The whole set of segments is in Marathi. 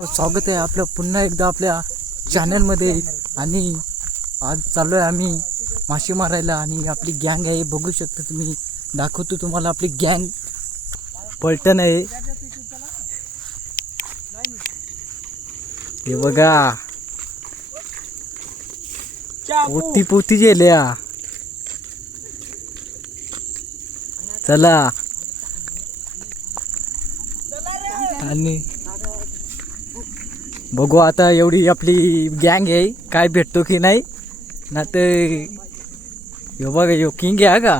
स्वागत आहे आपलं पुन्हा एकदा आपल्या चॅनलमध्ये. आणि आज चाललो आहे आम्ही मासे मारायला आणि आपली गँग आहे, बघू शकता तुम्ही. दाखवतो तुम्हाला आपली गँग. पलटण आहे हे बघा, पोती पोती गेल्या. चला आणि बघू आता एवढी आपली गँग आहे, काय भेटतो की नाही. ना तर यो बघा, यो किंग आहे का.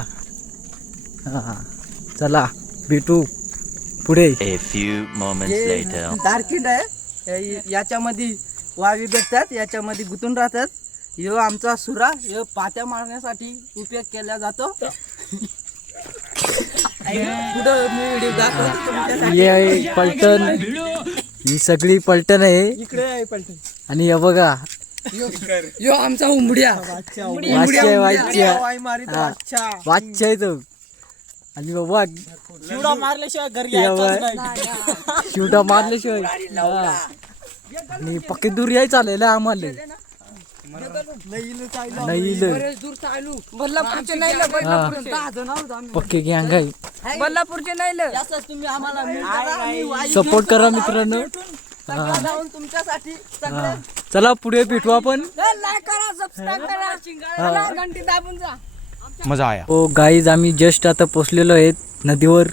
हां चला भेटू पुढे. A few moments later. दारखिंड आहे, याच्यामध्ये वावी भेटतात, याच्यामध्ये गुंतून राहतात. ह्यो आमचा सुरा, ह्यो पात्या मारण्यासाठी उपयोग केला जातो. पुढं मी व्हिडिओ दाखवतो तुमच्यासाठी. ही आहे पलटण, ही सगळी पलटण आहे. इकडे आहे पलटण. आणि हे बघा यो आमचा उंबड्या वाच्य आहे तो. आणि बाबा शिवडा मारल्याशिवाय घरी शिवटा मारल्याशिवाय. हा. आणि पक्की दूर याय चालेल आम्हाला. नाही पक्के गँग आहे, बल्लापूरचे नाही तुम्ही आम्हाला सपोर्ट करा मित्रांनो. तुमच्यासाठी हा. चला पुढे भेटू आपण. मजा आया. हो गाईज, आम्ही जस्ट आता पोचलेलो आहेत नदीवर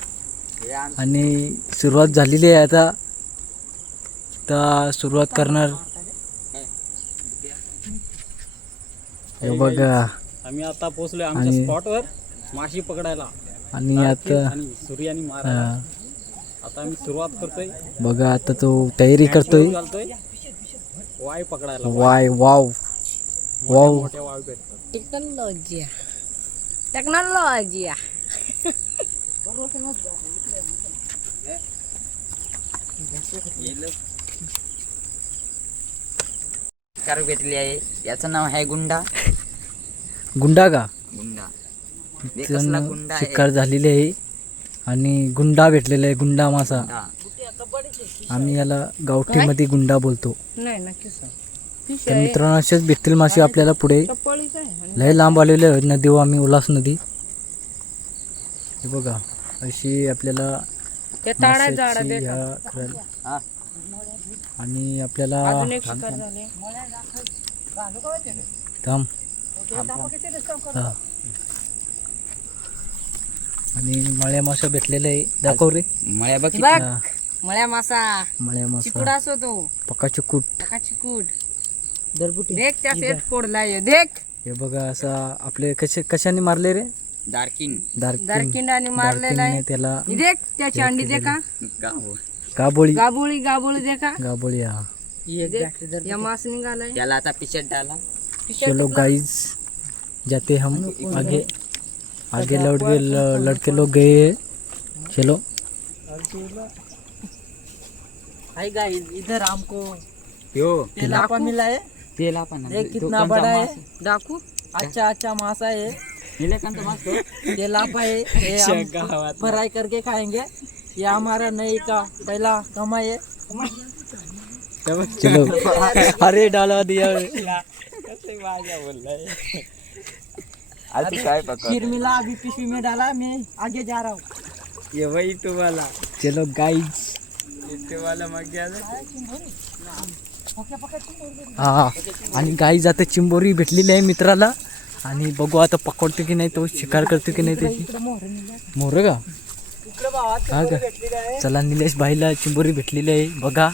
आणि सुरुवात झालेली आहे. आता सुरुवात करणार. हे बघा आम्ही आता पोहोचलोय आमच्या स्पॉटवर माशी पकडायला. आणि आता आणि सूर्यानी मारायला. हा. आता आम्ही सुरुवात करतोय, बघा आता तो तयारी करतोय. घालतोय वाय पकडायला. Y wow wow. मोठ्या वाय भेटतात. टेक्नॉलॉजी कार भेटली आहे, याचं नाव आहे गुंडा. गुंडा का गुंडा त्यानं शिकार झालेली आहे आणि गुंडा भेटलेला आहे, गुंडा मासा. आम्ही याला गावठीमध्ये गुंडा बोलतो. नाही नक्कीच तर मित्रांनो, असेच भेटतील मासे आपल्याला पुढे. लय लांब आलेले आहेत नदीवर आम्ही, उल्हास नदी. हे बघा अशी आपल्याला माशाची ह्या करायला. आणि आपल्याला थांब. हा. आणि मळ्या मासा भेटलेला आहे, दाखव रे. मळ्या बघ. हा, मळ्या मासा मळ्या चिकूड मासा असो तो पक्का चिकूट. चिकूड दरबुटी देख त्या सेट फोडला देख. हे बघा असा आपले कशाने मारले रे. दारकिन दारकिंडाने मारलेला आहे त्याला. देख त्याची अंडी देखा. गाबोळी गाबोळी गाबोळी देखा. गाबोळी. हा या मास निघालाय. त्याला आता पिचट डाला. चलो गाइस, जाते हम आगे. आगे लड़के लोग गए हैं. चलो. हाय गाइस, इधर हमको यो तेलापा मिला है. तेलापा देख कितना बड़ा है. डाकू अच्छा मासा है. तेलापा है, ये हम फ्राई करके खाएंगे. ये हमारा नई का पहला कमाई है. चलो. अरे डाला दिया. खीर मिला, अभी पिशवी में डाला. मैं आगे जा रहा हूँ. ये वही तुम्हाला चलो गाइस. तुम्हाला मग घ्या. हा. आणि गाईज आता चिंबोरी भेटलेली आहे मित्राला. आणि बघू आता पकडतो की नाही, तो शिकार करतो की नाही त्याची. मोर का हा का. चला निलेश भाईला चिंबोरी भेटलेली आहे बघा.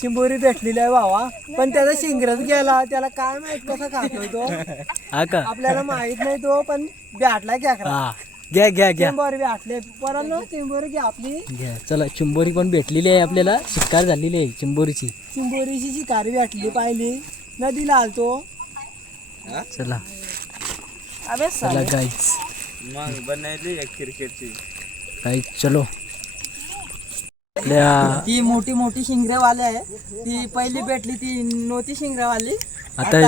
चिंबोरी भेटलेली आहे भावा, पण त्याचा शिंगरच गेला. त्याला काय माहित कसा खातोय तो. हा का. आपल्याला माहित नाही तो, पण भेटला घ्या. हा घ्या घ्या घ्या चिंबोरी भेटले परंतु चिंबोरी घ्या आपली. घ्या. चला चिंबोरी पण भेटलेली आहे आपल्याला, शिकार झालेली आहे चिंबोरीची. चिंबोरीची शिकारी भेटली पाहिली. नदीला आलतो. चला अबे चला गाईज. मग बनवली क्रिकेटची. गाईज चलो. आपल्या ती मोठी मोठी शिंगरेवाली आहे. ती पहिली भेटली ती नव्हती शिंगरेवाली. आता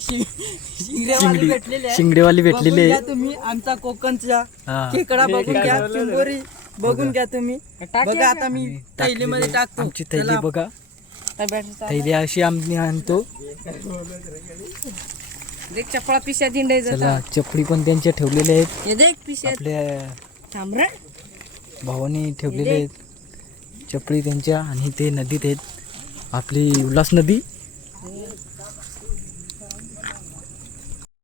शिंगरेवाली भेटलेली आहे. शिंगडेवाली भेटलेली बघून घ्या आहे. तुम्ही आमचा कोकणचा हा. खेकडा बघून घ्या. चिंबोरी बघून घ्या तुम्ही. बघा आता मी थैलीमध्ये टाकतो. आमची थैली बघा. थैली अशी आम्ही आणतो. देख चपळा पिशा दिंडे चला चपडी पण त्यांच्या ठेवलेल्या आहेत. हे देख पिशा आपल्या थांब रे. भावाने ठेवलेले आहेत चपडी त्यांच्या. आणि ते नदीत आहेत, आपली उल्हास नदी.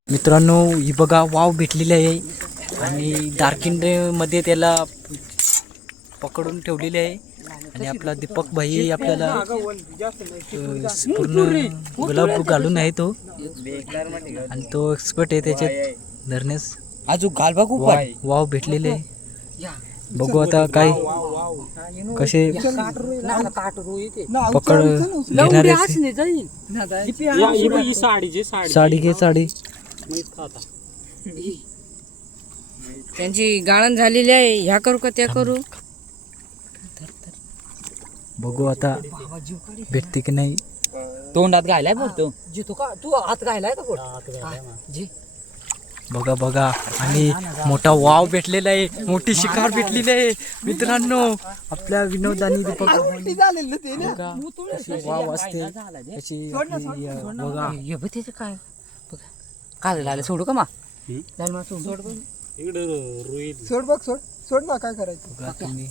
मित्रांनो ही बघा वाव भेटलेली आहे आणि मध्ये त्याला पकडून ठेवलेले आहे. आणि आपला दीपक भाई आपल्याला पूर्ण गुलाब घालून आहे तो, आणि तो एक्सपर्ट आहे त्याच्यात धरण्यास. अजून घाल बघू वाव भेटलेले आहे. बघू आता काय कसे पकड घेणारे. साडी घे साडी. त्यांची गाळण झालेली आहे. ह्या करू का त्या करू. बघू आता भेटते की नाही. तोंडात घायलाय बोलतो. तू हात घायलाय का बघा बघा, आणि मोठा वाव भेटलेला आहे, मोठी शिकार भेटलेली आहे मित्रांनो. आपल्या विनोद आणि दीपक बघा कशी वाव असते त्याची. बघा काय काय झालं सोडू का मा इकडे रोहित सोड बघ सोड ना काय करायचं. बघा तुम्ही.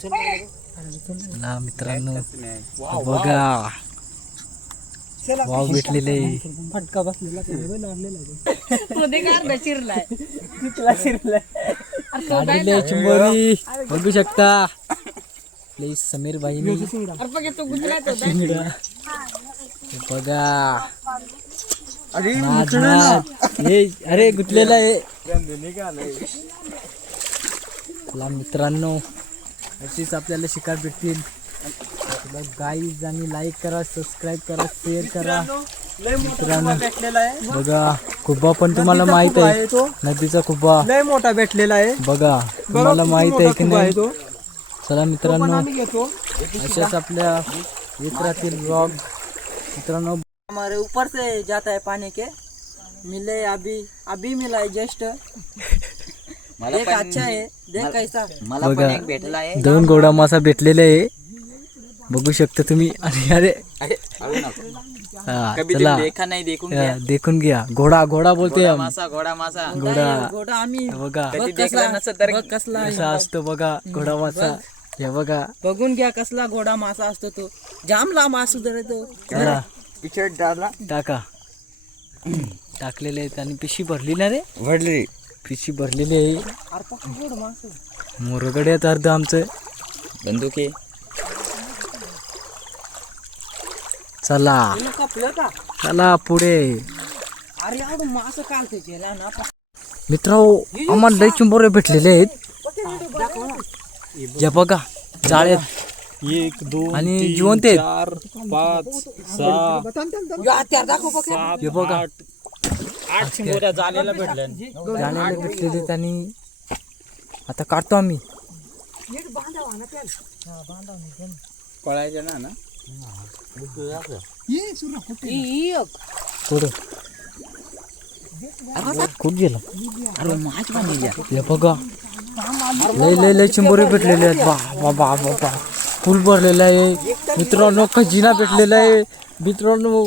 चला मित्रांनो बघा वाव भेटलेले आहे. फटका बसलेला काढलेले चिंबोरी बघू शकता. प्लीज समीर भाईनी बघा. अरे गुतलेला आहे. चला मित्रांनो अशीच आपल्याला शिकार भेटतील. गाईज आणि लाईक करा, सबस्क्राईब करा, शेअर करा मित्रांनो. बघा खुब्बा पण तुम्हाला माहित आहे, नदीचा खुब्बा लय मोठा भेटलेला आहे. बघा तुम्हाला माहित आहे की नाही. चला मित्रांनो अशाच आपल्या येत राहतील व्लॉग मित्रांनो. हमारे ऊपर से जाता है पानी के मिले अभी मिला है जस्ट. देख अच्छा है, देख कैसा. बघा 2 गोडा मासा भेटलेले आहे बघू शकता तुम्ही. आणि अरे चला देखून घ्या. घोडा बोलते घोडा आम्ही बघा कसला कसा असतो बघा घोडा मासा. हे बघा बघून घ्या कसला घोडा मासा असतो तो. जाम लांब असू दे तो. चला पिछट डाला टाका. टाकलेले आहेत आणि पिशी भरली ना रे. भरली पिशी भरलेली आहे. मोरगडे आहेत अर्ध आमचं. बंदुके चला पुढे. अरे मासा काढते मित्रांनो आम्हाला लय चिंबोरे भेटलेले आहेत. या बघा जाळ्यात 1 2 आणि जिवंत आहेत. 4 5 6 हे बघा 8 चिंबोऱ्या जालेला भेटल्या. जाळ्याला भेटलेले आहेत. आणि आता काढतो आम्ही. पळायच्या ना थोडं खूप गेलं. हे बघा लय चिंबोरे भेटलेले आहेत. बा फुल भरलेला आहे मित्रांनो. खजिना भेटलेला आहे मित्रांनो.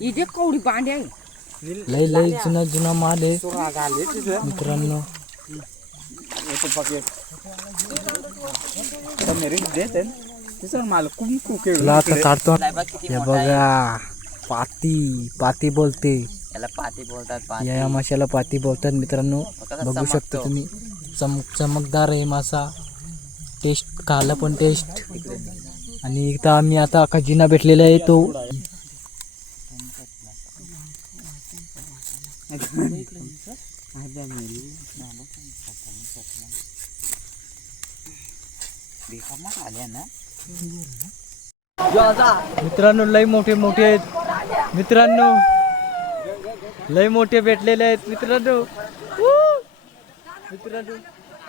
इथे कवडी बांधे आहे. लय जुना माल आहे मित्रांनो. तुला आता काढतो. हे बघा पाती बोलते याला पाती बोलतात. या माशाला पाती बोलतात मित्रांनो. बघू शकता तुम्ही चमकदार आहे मासा. टेस्ट खायला पण टेस्ट. आणि इथं आम्ही आता खजिना भेटलेला आहे तो. मित्रांनो लय मोठे आहेत मित्रांनो. लय मोठे भेटलेले आहेत मित्रांनो.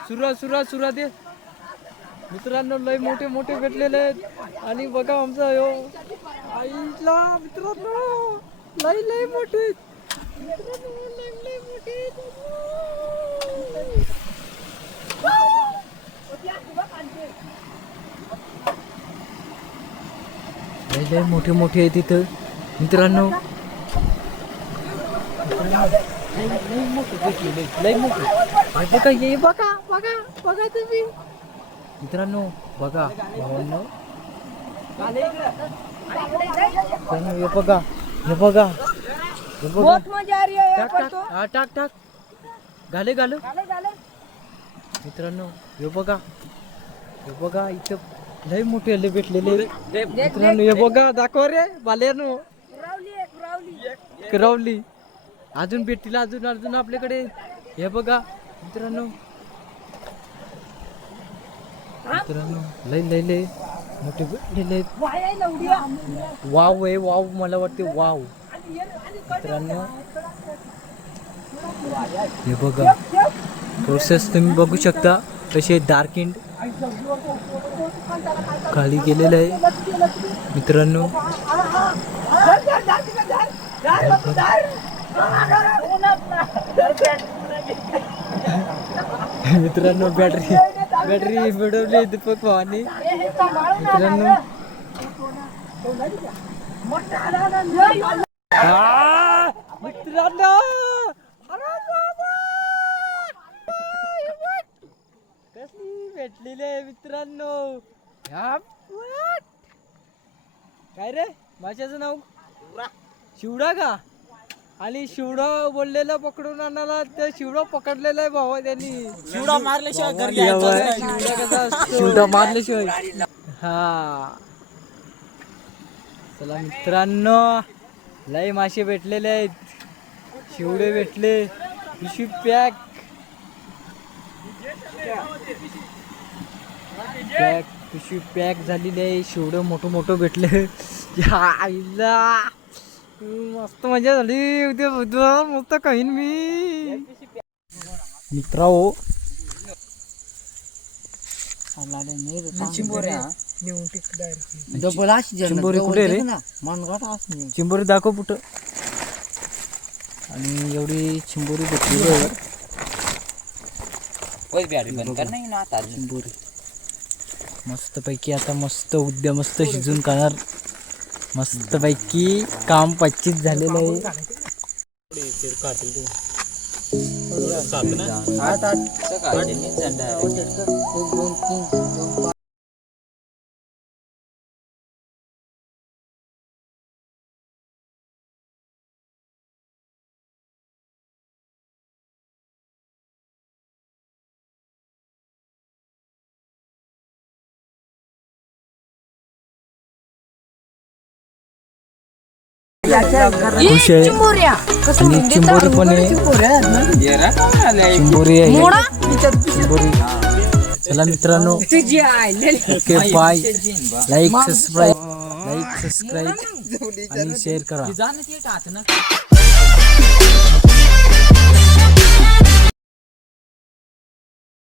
सुरा दे मित्रांनो. लय मोठे भेटलेले आहेत. आणि बघा आमचा आईला मित्रांनो लय मोठे. लय लय मोठे मोठे आहे तिथं मित्रांनो. लय मोठे हे बघा, हे बघा बघा बघा तुम्ही मित्रांनो, बघा भावांनो, हे बघा हे बघा हे बघा. टाक टाक, हा टाक टाक, घाले घाल मित्रांनो. हे बघा इथं लय मोठे लय भेटलेले मित्रांनो. हे बघा, दाखव रे बाल्यानो, रावली अजून भेटतील, अजून अजून आपल्याकडे. हे बघा मित्रांनो, लय लय लय मोठे भेटलेले आहेत. वाव आहे, वाव मला वाटते, वाव मित्रांनो. हे बघा प्रोसेस तुम्ही बघू शकता कसे डार्किंड खाली गेलेलं आहे मित्रांनो. मित्रांनो बॅटरी बुडवली दीपक भावानी मित्रांनो. मित्रांनो कसली भेटलेली आहे मित्रांनो. काय रे माशाचं नाव? शिवडा का? आणि शिवडा बोललेला पकडून आणाला, तर शिवडा पकडलेला आहे भावा त्यांनी. शिवडा मारल्याशिवाय घरी शिवडा मारल्याशिवाय. हा चला मित्रांनो, लय मासे भेटलेले आहेत, शिवडे भेटले, पिशवी पॅक पिशवी पॅक झालेली आहे. शिवडं मोठं मोठं भेटले. आईला मस्त मजा झाली. उद्या मस्त खाईन मी मित्रांनो. चिंबोरी कुठे रे? चिंबोरी दाखव कुठं. आणि एवढी चिंबोरी भेटलेली आहे. चिंबोरी मस्त पैकी आता मस्त उद्या मस्त शिजून खाणार. मस्त पैकी काम 25 झालेलं आहे. खुश आहे आणि चिंबोरी पण आहे. चिंबोरी आहे, चिंबोरी. चला मित्रांनो, ओके बाय. लाईक सबस्क्राईब आणि शेअर करा.